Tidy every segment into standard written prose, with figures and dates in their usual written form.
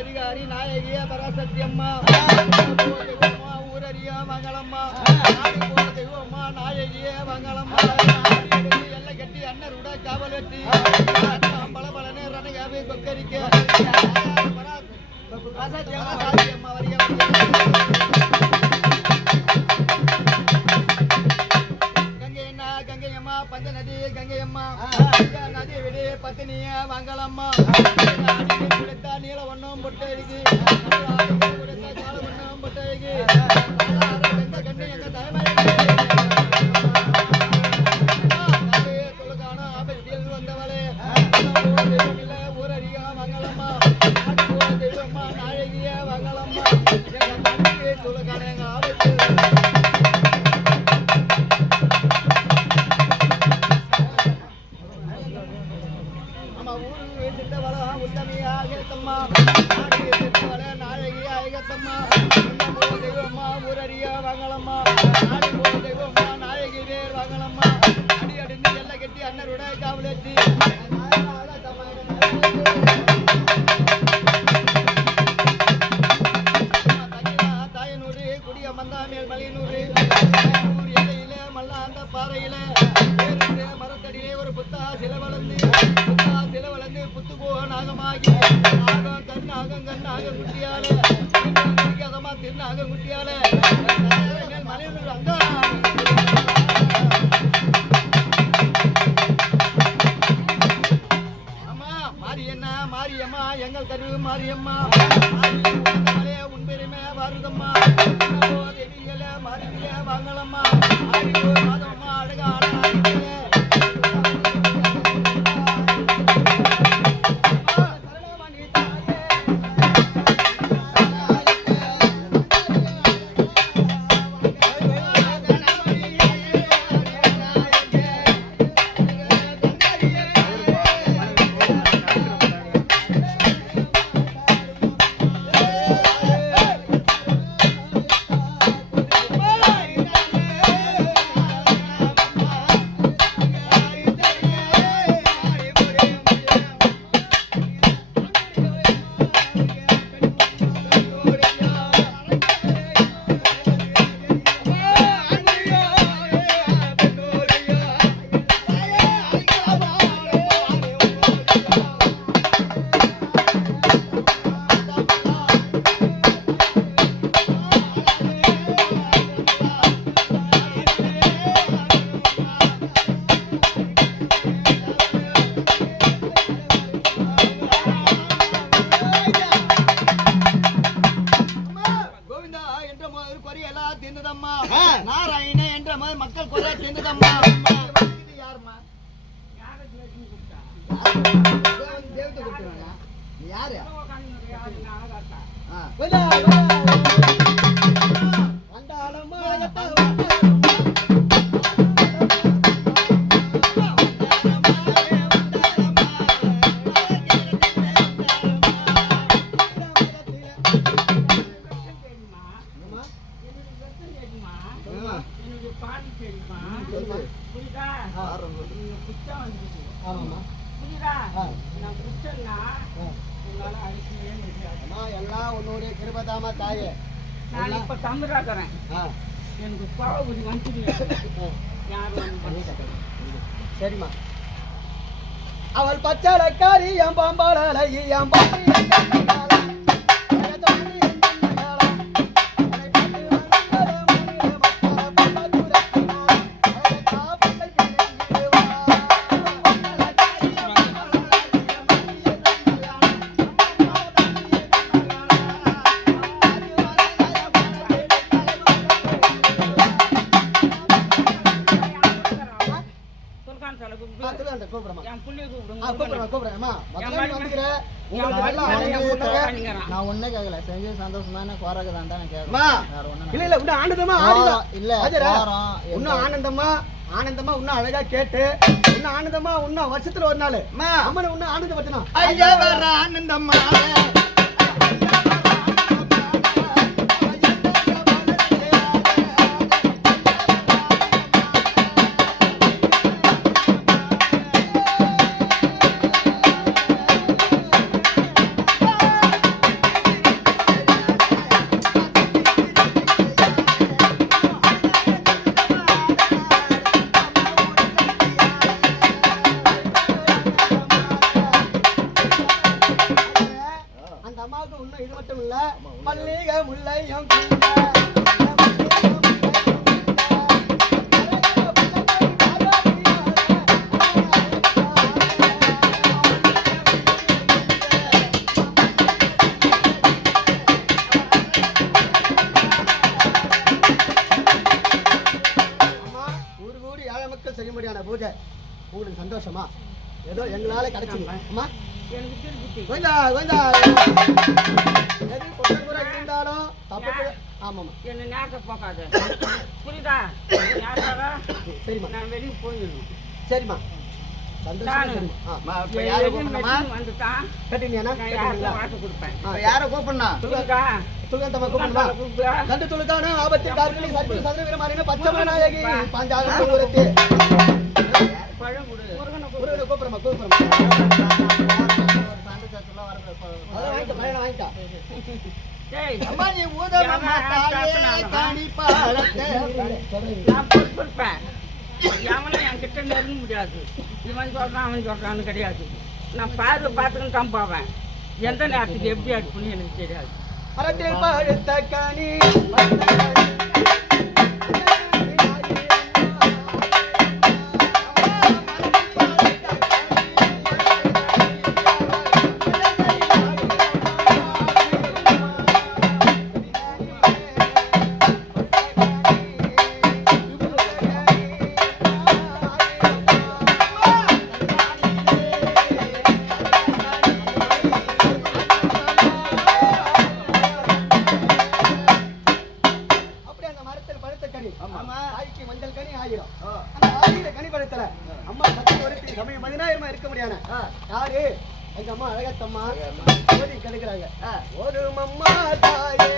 அதிகாரி நாயகிய பராசக்தியம்மா ஊரறிய மங்களம்மா தெய்வம்மா நாயகிய மங்களம்மா எல்லை கட்டி அண்ணருட காவல் வெட்டி பலபலனே ரணகாவி கொக்கரிக்க பராசக்தியம்மா வரிய கங்கையம்மா பஞ்ச நதி கங்கையம்மா நதி விடு பத்தினிய மங்களம்மா கொடுத்தா நீல வண்ணம் பொட்டழுகி கொடுத்தா கால வண்ணம் பொட்டழுகி எங்க கண்ணு எங்க தலைமையில தொழுகான ஆபத்தில் வந்தவளே ஊரறிய மங்களம்மா தெய்வம்மா நாயகிய மங்களம்மா தொழுகான எங்க ஆபத்தில் நாயகி ஐகத்தம்மா தெய்வம்மா ஊரறிய வாங்கலம்மா தெய்வம்மா நாயகி வேர் வாங்கலம்மா அடி அடிந்து எல்லை கட்டி அண்ணருட காவலேற்றி தாயனூறு குடிய மந்தாமேல் மலையனூறு எல்லையில மல்லாந்த பாறையில மரத்தடியிலே ஒரு புத்தா சில வளர்ந்து புத்து போ நாகமாகி நாகம் கண்ணாகம் கண்ணாக குட்டியால அதமா திருநாக குட்டியால மலையூர் அங்க அம்மா மாரியண்ணா மாரியம்மா எங்கள் கரு மாரியம்மா உன் பெருமை வாருதம்மா தெரியல மாறிய வாங்கலம்மா மாதம்மா அழகான நாராயண என்ற மக்கள் குறை தீர்ந்ததம்மா யாருமா யாரு எல்லாம் உன்னுடைய கிருபதாமா தாயே நான் இப்ப தமிழாக்குறேன். எனக்கு பாவபுரி வந்துட்டு சரிம்மா. அவள் பச்சாலக்காரி என் பாம்பாளி என் பாம்பி நான் ஒன்னே கேட்கல செஞ்சு சந்தோஷமா கோரக்குதான் தான் ஆனந்தமா ஆனந்தமா இன்னும் அழகா கேட்டு இன்னும் ஆனந்தமா இன்னும் வருஷத்துல ஒரு நாள் அம்மனை இன்னும் ஆனந்தப்பட்டணும் ஆனந்தம்மா பூஜை உங்களுக்கு சந்தோஷமா ஏதோ எங்களால கிடைச்சது அம்மா இருந்தாலும் ஆமாம் என்ன நேரத்தை போக்காது புரியுதா சரிம்மா நான் வெளியே போயிடணும் சரிம்மா எவனும் என்கிட்ட நெருங்க முடியாது. இவன் சொல்றான் அவன் சொல்றான்னு கிடையாது. நான் பார்த்துக்கிட்டு தான் போவேன். எந்த நேரத்துக்கு எப்படி அடிப்புன்னு எனக்கு தெரியாது. யாரு எங்க அம்மா அழகத்தம்மா ஓதி கெடுக்கிறாங்க ஒரு மம்மா தாயே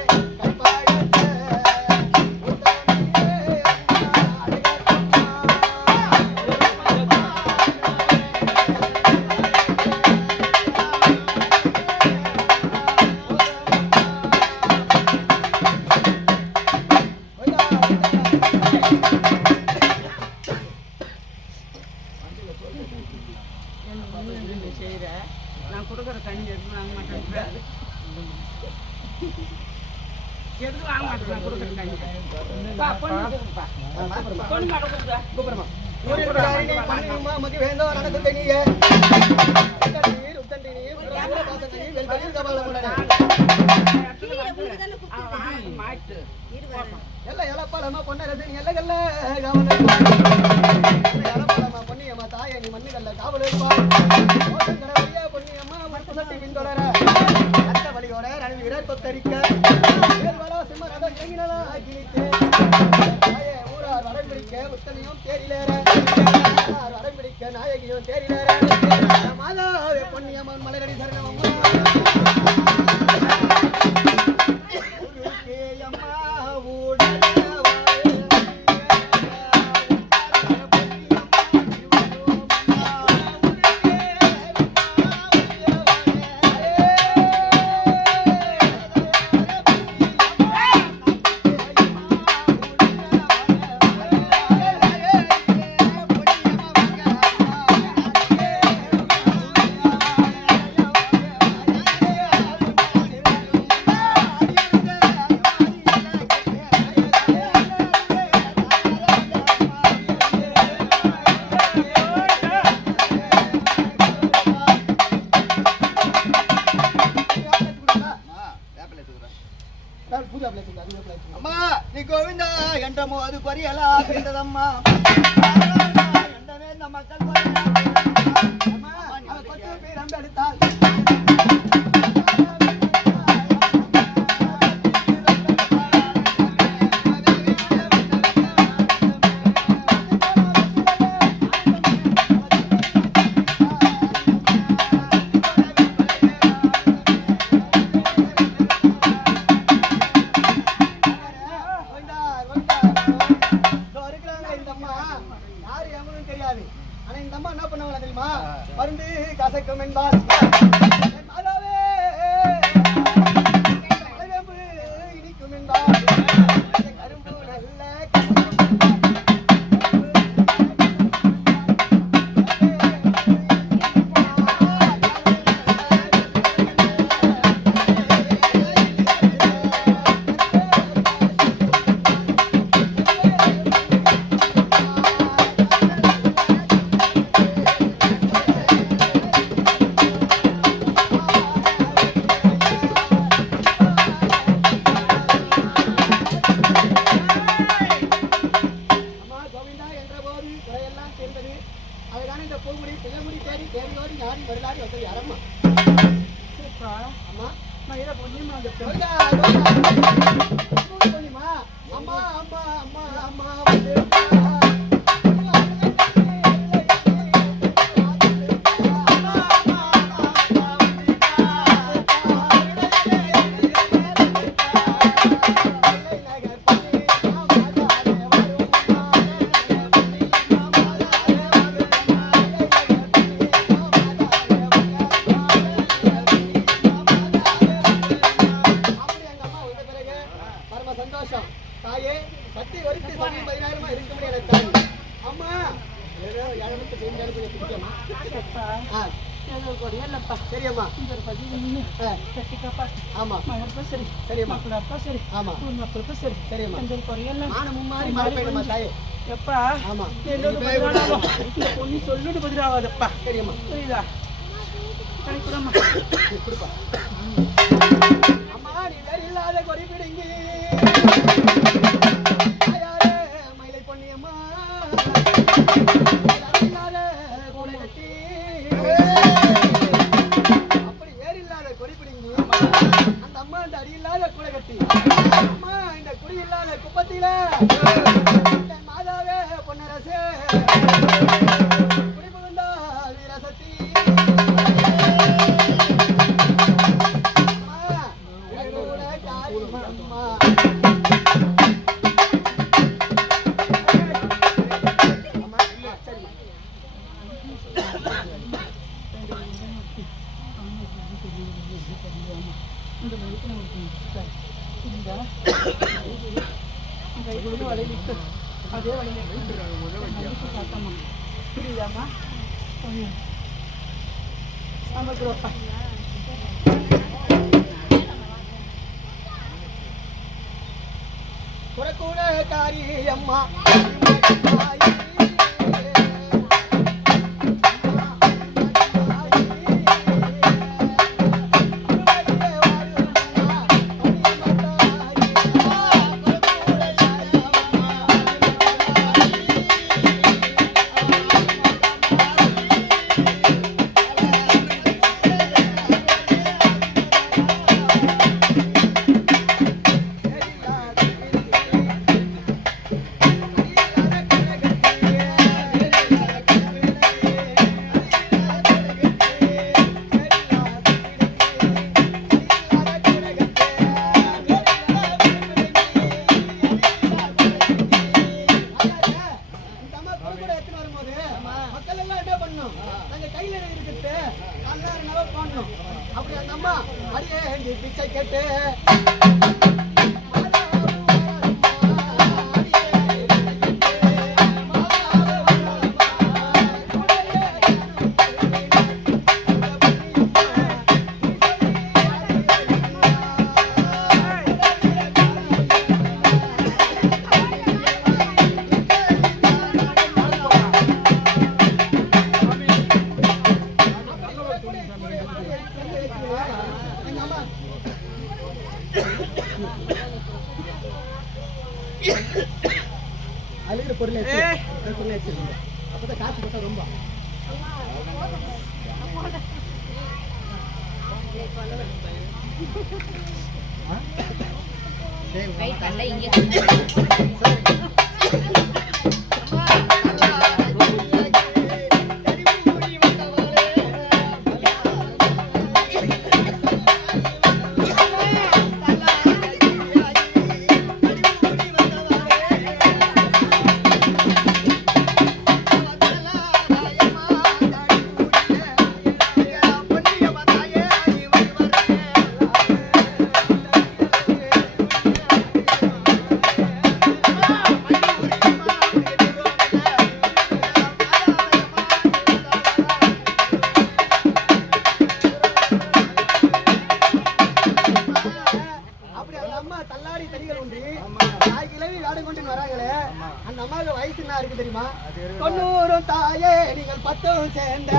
நான் கொடுக்குற தண்ணி எதுவும் வாங்க மாட்டேன். எதுவும் வாங்க மாட்டேன். நான் கொடுக்குற தண்ணி கூப்பிடுறமா மதிவேந்தோ நடக்கும் தண்ணியே எல்லாம் எலப்பாளமா பொண்ண ரசனி எல்லகல்ல எலப்பாளமா பொன்னியம்மா தாய நீ மண்ணுகல்ல காவல் பொன்னியம்மா மட்டு சட்டி பின்தொடர அத்த வழியோட ரணவி வீரர் கொத்தரிக்க சிம்மரதம் இறங்கினலா கிழித்து ஊரார் வடம்பிடிக்க உத்தனையும் தேரிலேற வடம்பிடிக்க நாயகியும் தேரிலேற மாதாவே பொன்னியம்மன் மலரடி சரணம் அம்மா நீ கோவிந்தா என்ற போது கொரியலா பிறந்ததம்மா என்றவே இந்த மக்கள் அம்மா அவ கொத்து பீரம் எடுத்தாள் மருந்து கசக்கும் என்பார் இனிக்கும் என்பார் கரும்பு நல்ல சந்தோஷம் தாயே சத்தி வரித்து சமயம் 10000 இருக்கும்படி எனக்கு தாய் அம்மா ஏதோ யாருக்கு செஞ்சு அனுப்பி பிடிக்கமா சரியம்மா ஆமா சரியம்மா ஆமா சரியம்மா நானும் மும்மாறி மழை பெய்யுமா தாயே எப்பா ஆமா பொண்ணு சொல்லிட்டு பதிலாகாதப்பா சரியம்மா புரியுதா கணிக்கூடம்மா கொடுப்பா அம்மா நீ வேறு இல்லாத கொடி பிடிங்கி மயிலை பொன்னியம்மா இல்லாத கூடை கட்டி அப்படி வேறு இல்லாத கொடி பிடிங்கி அந்த அம்மா அந்த அடி இல்லாத கூடை கட்டி அம்மா இந்த குடி இல்லாத குப்பத்தில மாதாவே பொன்னரசே குடிபுகுந்தா வீரசக்தி அதே வழியில புரியுதாம்மா ஆமாப்பா குறக்கூட காரி அம்மா அழுகிற பொருள் எடுத்து பொருள் எடுத்துருங்க. அப்பதான் காசு போட்டா ரொம்ப வெயிட் பண்ணல இங்கே அந்த அம்மாவுக்கு வயசு என்ன இருக்கு தெரியுமா? 90 தாயே நீங்கள் 10 சேர்ந்த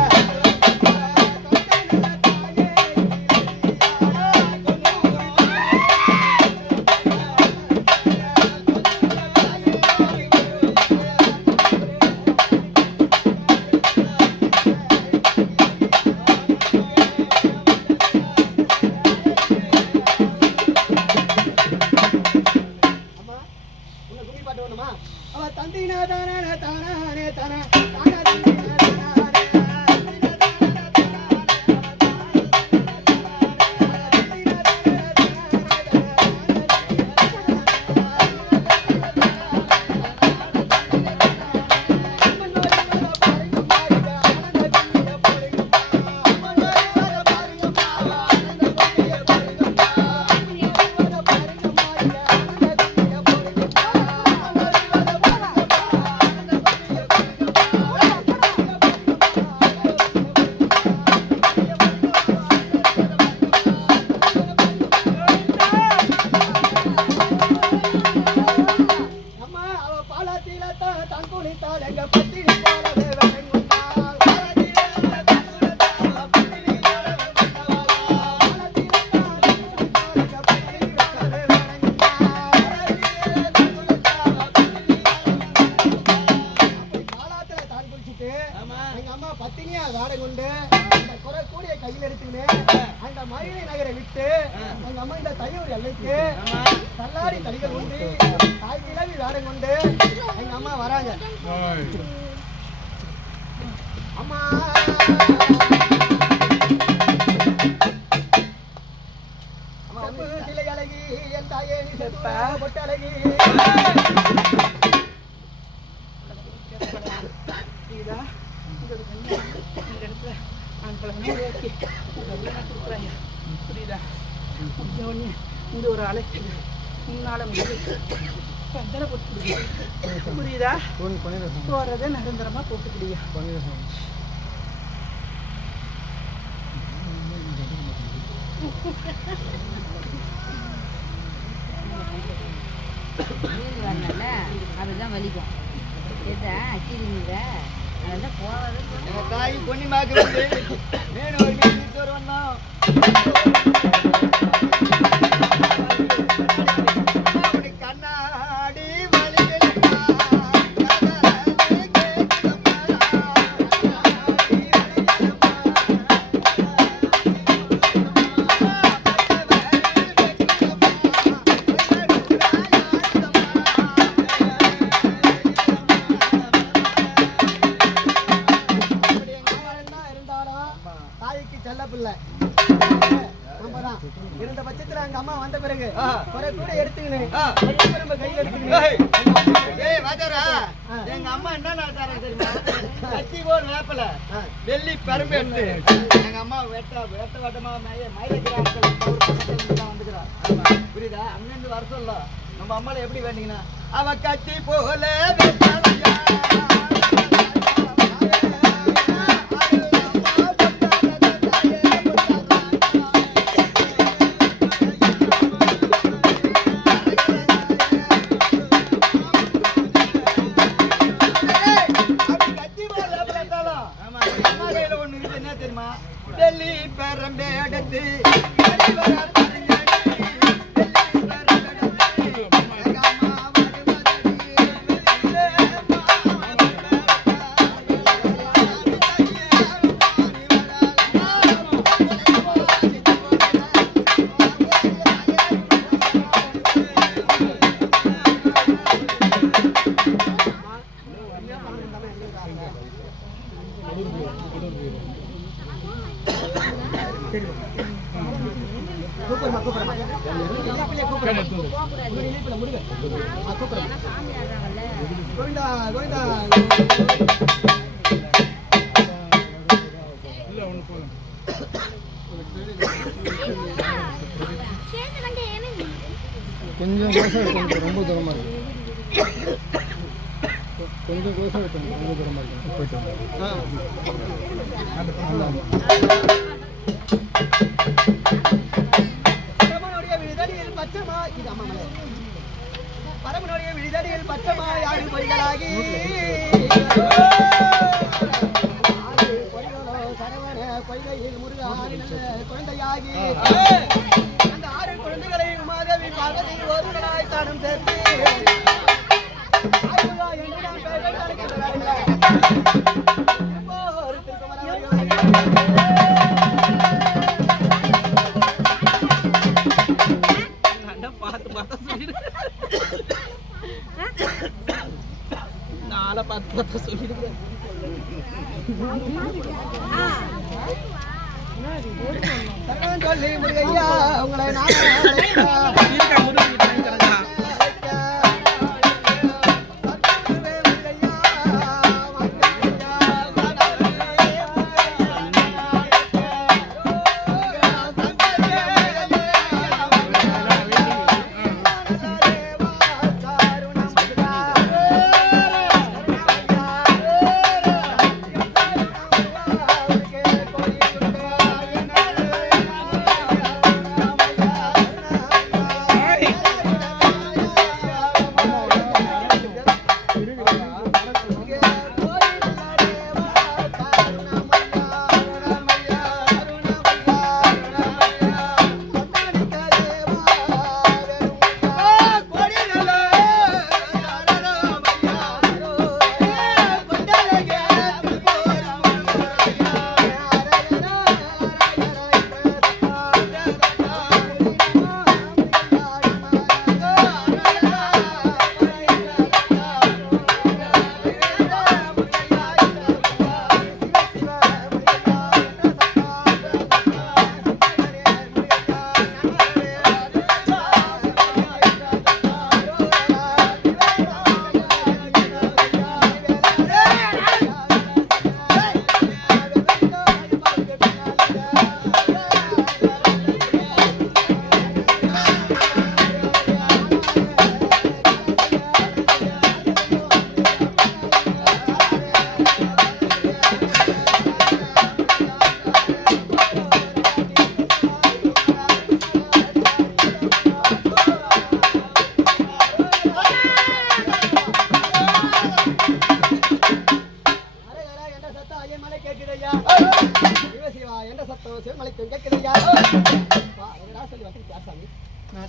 அவ தந்தினா தானே தானே தானே எங்க அம்மா பத்தினியா வாடகை கொண்டு அந்த குறை கூடிய கையில் எடுத்துக்கிட்டு அந்த மயிலை நகரை விட்டு எங்க அம்மா இந்த தையூர் எல்லைக்கு தள்ளாடி தடிகள் கொண்டு தாய் கிளவி வாடகை கொண்டு எங்க அம்மா வராங்க. அம்மா சிலை அழகி என் தாயே நீ செப்ப பொட்டழகி புரியுதா? இந்த ஒரு அழைச்சி முன்னால பந்தல போட்டு புரியுதா? போறதை நிரந்தரமா போட்டுக்கிடியா? வரல அதுதான் வலிக்கும் அதான் போறது தாய் பொன்னிமாக்கு வந்து மேனோர் மீன் வந்தோம் கண்ணாடி செல்ல பிள்ளை இருந்த பட்சத்துல அங்க அம்மா வந்த பிறகு குறை கூட எடுத்துக்கினேன் கையில் எடுத்துக்கினேன். எங்க அம்மா என்ன தெரியுமா? கத்தி போல் வேப்பல வெள்ளி பரும்பு எடுத்து எங்க அம்மா வெட்ட வட்டமா வந்துக்கிறா. புரியுதா? அங்கிருந்து வர சொல்ல நம்ம அம்மால எப்படி வேண்டிங்கன்னா அவ கத்தி போல தெரியுமா? டெல்லி பரம்பே எடுத்து எங்க அம்மா உன்னுடைய இணைப்புல முருகன். கூப்பிடுறேன். ஏன்னா சாமி ஆடுறாங்கல்ல. கோவிந்தா கோவிந்தா. கொஞ்சம் கோசம் இருக்கும், ரொம்ப தூரமா இருக்கு. கொஞ்சம் கோசம் இருக்கும், ரொம்ப தூரமா இருக்கு. போயிட்டு பரமனுடைய விழிதடியில் பச்சமா இது அம்மா மலை. பரமனுடைய விழிதடியில் பச்சமா யாரு பொய்களாகி சரவண பொய்கையில் முருகாரி நல்ல குழந்தையாகி அந்த 6 குழந்தைகளை உமாதேவி பார்வதி ஒருவனாய் தானும் சேர்த்து ஆயுதா என்று நான் பெயரை அழைக்கின்றார்கள். இப்போ ஒரு பார்த்து சொல்லிடுறேன். சொல்லி முருகையா உங்களை நான்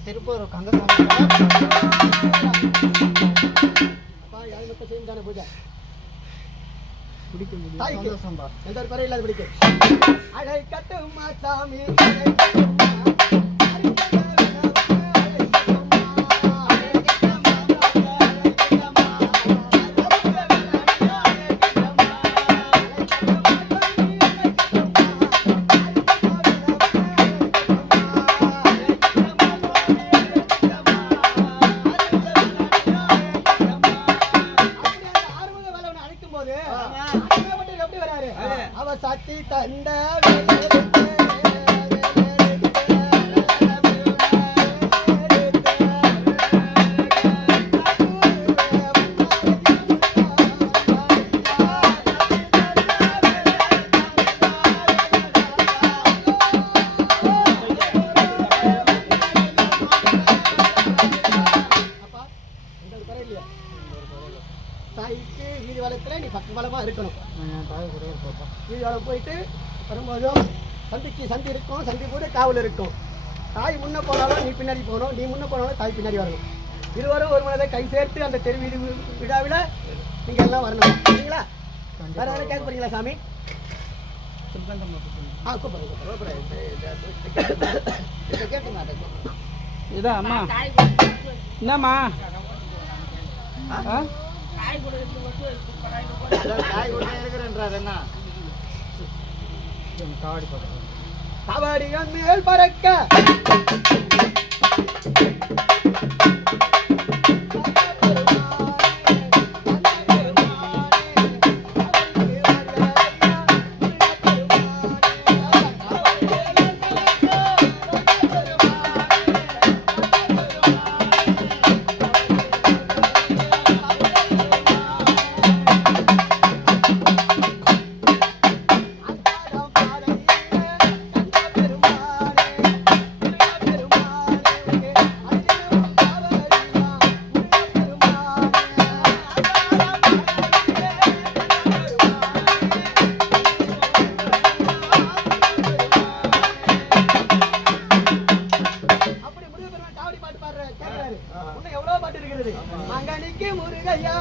திருப்பூர் கந்தசாமி பூஜை பிடிக்கும் எந்த ஒரு குறை இல்லாத பிடிக்கும். அடை கட்டுமா சாமி அவ சக்தி தந்த தாய்க்கு வீதி வளத்துல நீ பக்க பலமா இருக்கணும். வீதி வளம் போயிட்டு வரும்போதும் சந்திக்கு சந்தி இருக்கும், சந்தி போது காவல் இருக்கும். தாய் முன்ன போனாலும் நீ பின்னாடி போகணும், நீ முன்ன போனாலும் தாய் பின்னாடி வரணும். இருவரும் ஒரு மனதை கை சேர்த்து அந்த தெரு வீதி விழாவில் நீங்க எல்லாம் வரணும். சரிங்களா? வேற யாரும் கேட்க போறீங்களா சாமி? இதான் அம்மா என்னம்மா கபடிகள் மேல் பறக்க மணிக்கு முருகையா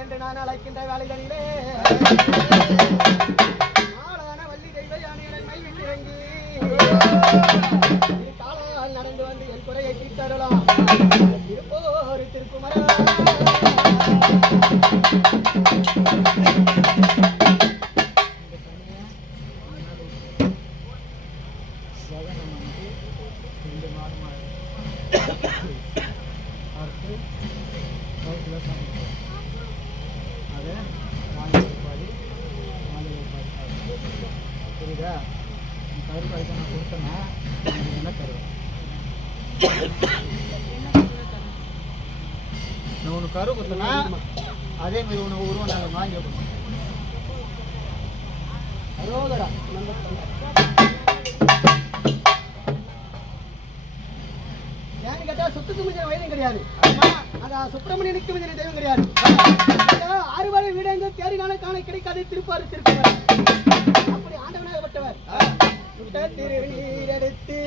என்று நான் அழைக்கின்ற வேலைகளிலே ஆளான வள்ளி தெய்வ யானைகளை மை விட்டிறங்கி காலால் நடந்து வந்து என் குறையை தீர்த்தரலாம் திருப்போர் திருக்குமரா புரியுதா? கருப்பு அதுக்கு நான் கொடுத்தேன்னா என்ன தருவேன்? நான் உனக்கு கரு கொடுத்தேன்னா அதே மாதிரி உனக்கு உருவம் நாங்கள் வாங்கி வைக்கணும். அரோகரா ஏன்னு கேட்டா சொத்துக்கு மிஞ்சின வயதும் கிடையாது. அதான் சுப்பிரமணியனுக்கு மிஞ்சின தெய்வம் கிடையாது. அறுவடை வீடு தேடினாலும் காண கிடைக்காது. திருப்பாரு திருப்பாரு அப்படி ஆண்டவனாகப்பட்டவர் திருநீர் எடுத்து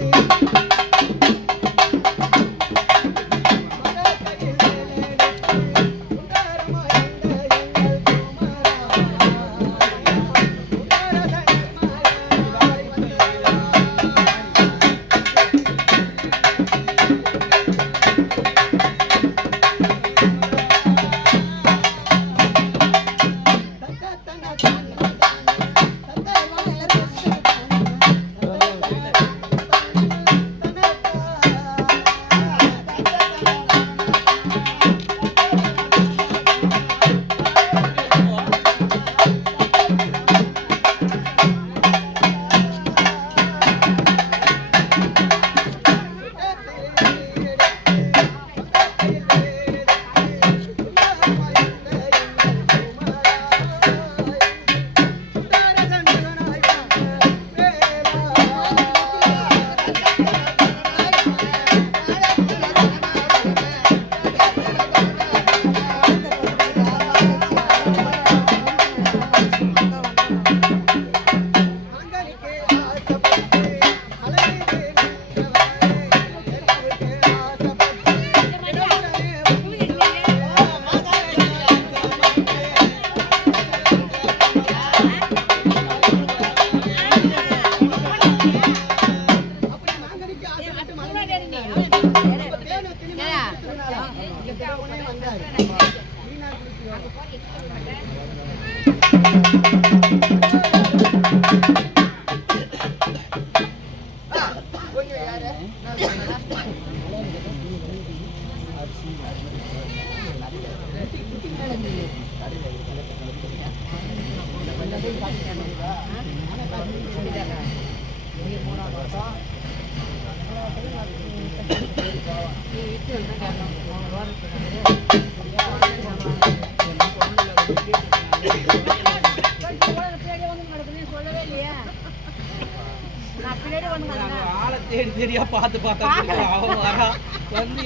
சரியா பார்த்து பார்த்தா அவன் வரா வந்து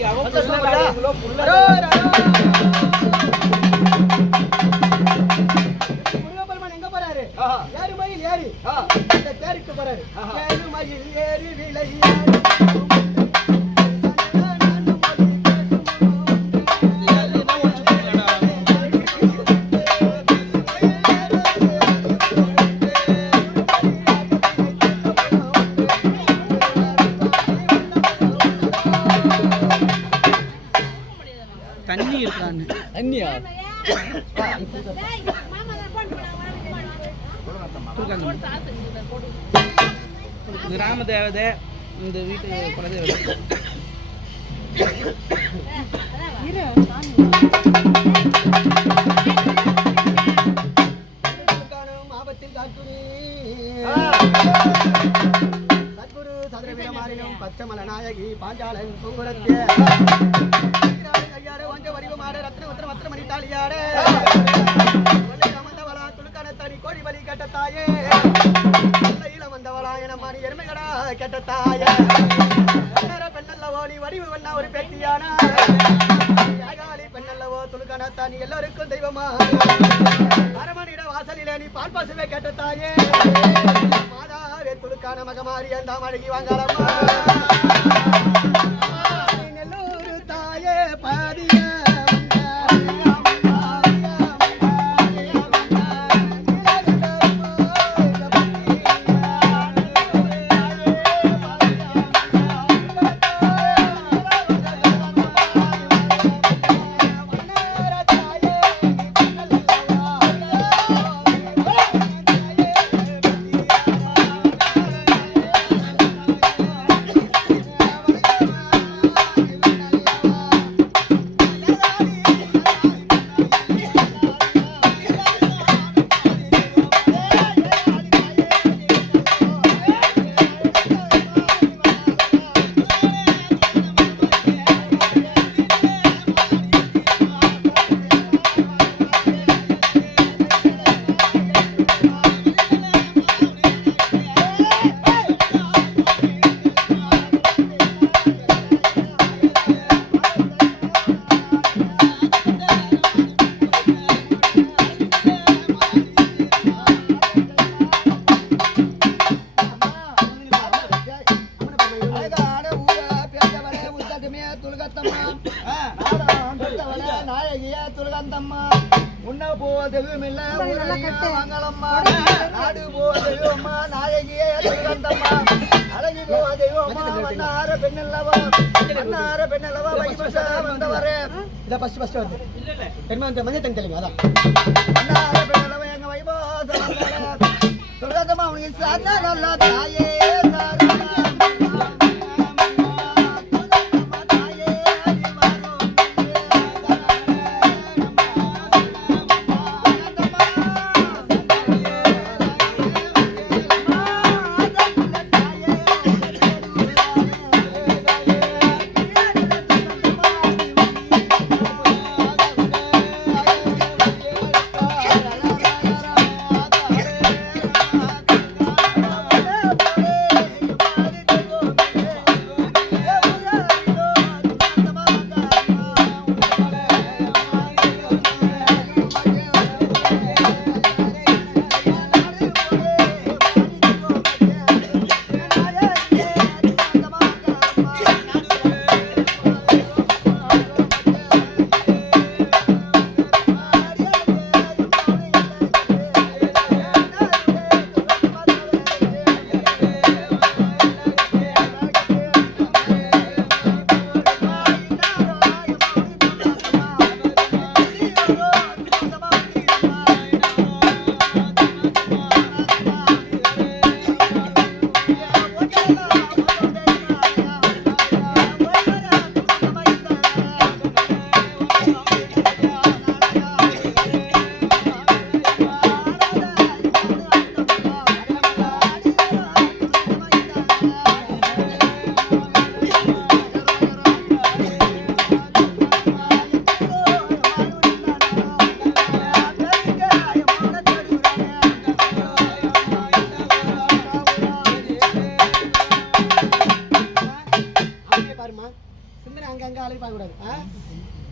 அவன் எங்க போறாரு? ஏறு மயில் ஏறி இந்த தேருக்கு போறாரு. ஏறு மயில் ஏறி விளையாடு கிராம தேவதை இந்த வீட்டு குலதெய்வம். ஆபத்தில் காத்துணி சத்குரு சதுரவீர மாறினும் பச்சமல நாயகி பாஞ்சாலன் பூங்குரத்தே ஐயாறு வஞ்ச வடிவமாறு ரத்ன உத்திர மத்திர மணி தாலியாறு வந்தவளா துளுக்கான தனி கோழி வலி கேட்ட தாயே வந்தவளா என மாறி எருமைகடா கேட்ட தாயே பெண்ணல்லவோ நீ வடிவு வண்ணா ஒரு பேத்தியானா பெண்ணல்லவோ துளுக்கான தானி எல்லோருக்கும் தெய்வமா அரமணிட வாசலிலே நீ பால் பாசுவே கேட்ட தாயே மாதாவே துளுக்கான மகமாரி அந்த மழகி வாங்கலம்மா நெல்லூரு தாயே பாதிய நாயகியா துலகந்தம்மா உன்ன போதெதுவுமில்ல வாங்கலம்மா நாடு போதெதுவம்மா நாயகியே துலகந்தம்மா அழகி போதெதுவம்மா வண்ணார பெண்ணல்லவா வந்தவரே இத ஃபர்ஸ்ட் வந்து பெண்மா அந்த மஞ்சள் தண்ணி தெளிங்க அதான் வண்ணார பெண்ணல்லவா எங்க வைபோசம் துலகந்தம்மா உனக்கு சாதா நல்ல தாயே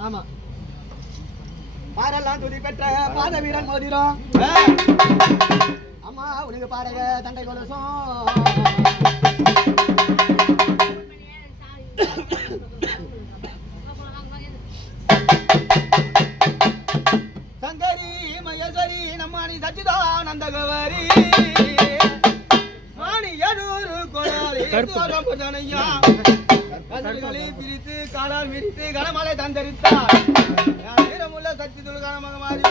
ஆமா பாரெல்லாம் துதி பெற்ற பாத வீரன் மோதிரம் அம்மா உனக்கு பாருங்க தண்டை கொலசம் சங்கரி மகேஸ்வரி நம்மானி சச்சிதானந்த கவரி மாணி ஏதொரு கோடாலி தோரம் போட்டானையா கசல்களை பிரித்து காலால் விரித்து கனமலை தந்தரித்தார் வீரமுள்ள சக்தி துல்கானமாக மாறி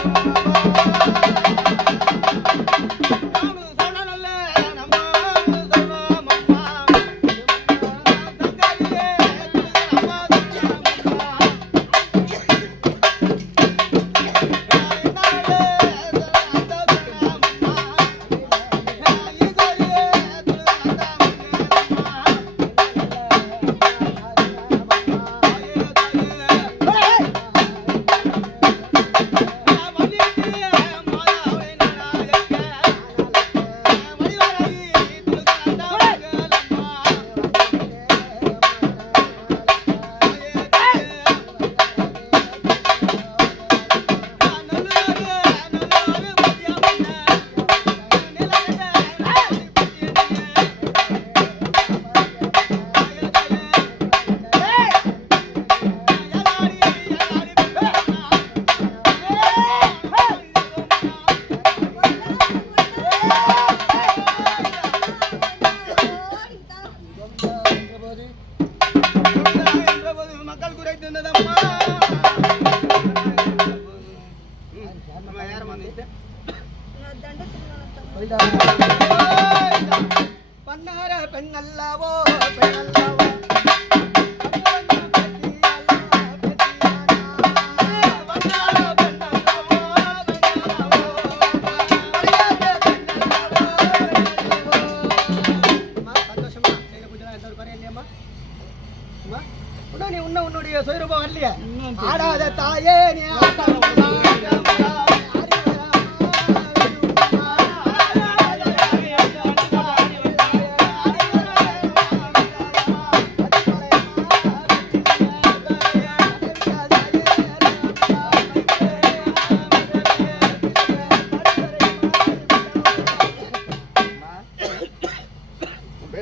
மக்கள் குறைத்திருந்ததம்மா பன்னார பெண்ணல்லவோ பெண்ணல்லவோ உன்னுடைய சுயரூபம் வரலையே ஆடாத தாயே நீ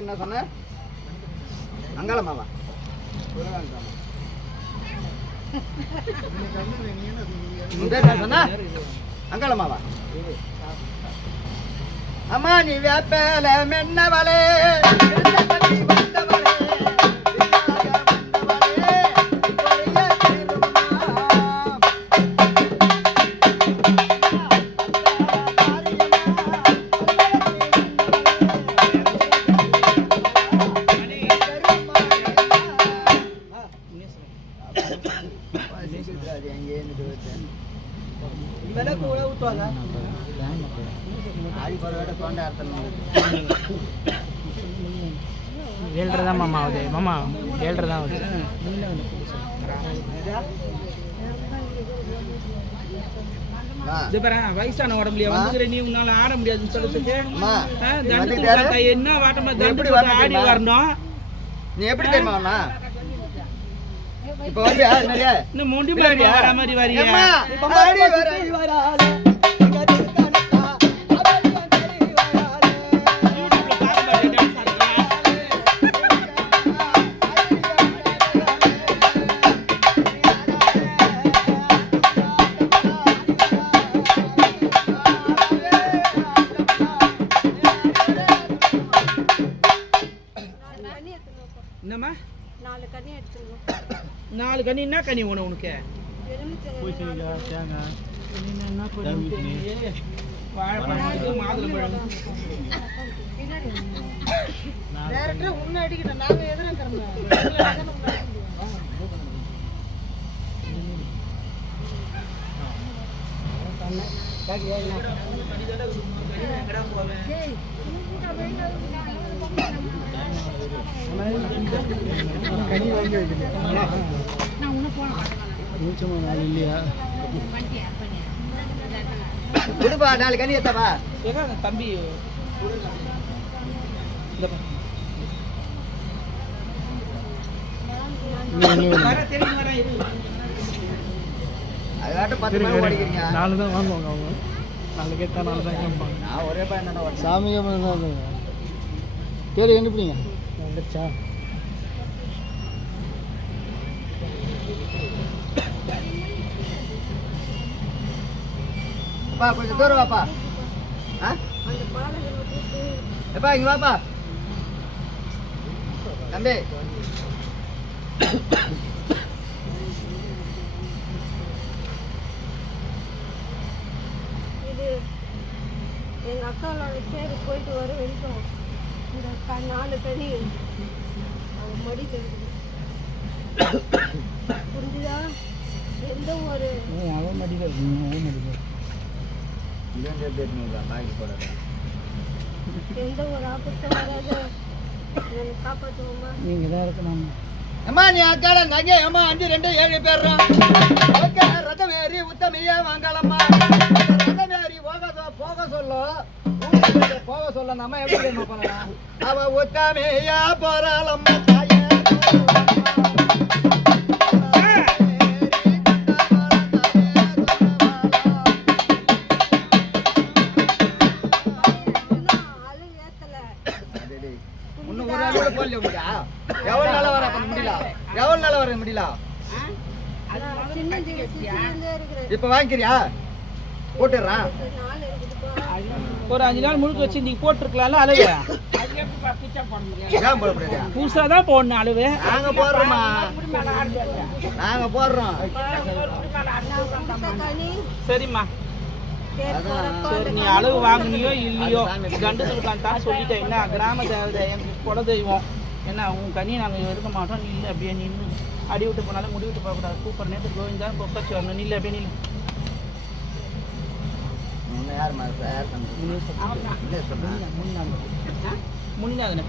என்ன சொன்ன அங்காளமாவா அங்காளமாவா அம்மா நீ வேப்பல மென்னவளே ஏழ்றதான் மாமா ஆகுது மாமா ஏழ்றதான் ஆகுது வயசான உடம்புல வந்துக்கிற நீ உன்னால ஆட முடியாதுன்னு சொல்லிட்டு என்ன வாட்டமா தண்டு ஆடி வரணும் நீ எப்படி தெரியுமா இப்ப வந்து இன்னும் மொண்டி வர மாதிரி வரியா என்னம்மா 4 கனி எடுத்துங்க 4 கனி என்ன கனி உனக்கு வாழைப்பழம் மாதுளம்பழம் கனி வாங்கி இல்லையா கொடுப்பா 4 கனி ஏத்தப்பா தம்பி அதுக்காட்டும் 10 ரூபாய் ஓடிக்கிறீங்க 4 தான் வாங்குவாங்க அவங்க 4 கேட்டா 4 தான் கேட்பாங்க நான் ஒரே பையன் தானே சாமிக்கு தேடி எங்க போறீங்க வந்துச்சா அப்பா கொஞ்சம் தூரம் வாப்பா எப்பா இங்க வாப்பா தம்பி இது எங்க அக்காவோட பேரு போயிட்டு வர வரைக்கும் இந்த 4 தனி அவங்க மடி தெரியுது புரிஞ்சுதா? எந்த ஒரு எந்த ஒரு ஆபத்தும் வராத என்னை காப்பாற்றுவோமா? நீங்க தான் இருக்கணும். அம்மா நீ அக்காட நகை அம்மா 5 2 7 பேர் ஓகே ரதமேரி உத்தமையா வாங்கலம்மா ரதமேரி போக சொல்ல போக சொல்ல நம்ம எப்படி தெரியுமா பண்ணலாம் அவ உத்தமையா போறாளம்மா தாயே எவ்வளவு நாளா வர முடியல இப்ப வாங்கிக்கிறியா போட்டுறான் ஒரு 5 நாள் முழுக்க வச்சு நீங்க போட்டுருக்கலாம்ல அளவு. அது எப்படிப்பா பிச்சை போட முடியாது? ஏன் போட முடியாது புதுசா தான் போடணும் அளவு. நாங்க போடுறோமா நாங்க போடுறோம் சரிம்மா சரி நீ அளவு வாங்கினியோ இல்லையோ கண்டுக்கலாம் தான் சொல்லிட்டேன். என்ன கிராம தேவதை எங்க குல தெய்வம் என்ன உன் கனி நாங்கள் இருக்க மாட்டோம். நில்லு அப்படியே நின்று அடி விட்டு போனாலும் முடி விட்டு போகக்கூடாது. கூப்பிட்ற நேரத்துக்கு கோவிந்தா பொக்காச்சு வரணும். நில்லு அப்படியே நில்லு. முன்னாள் முன்னாள்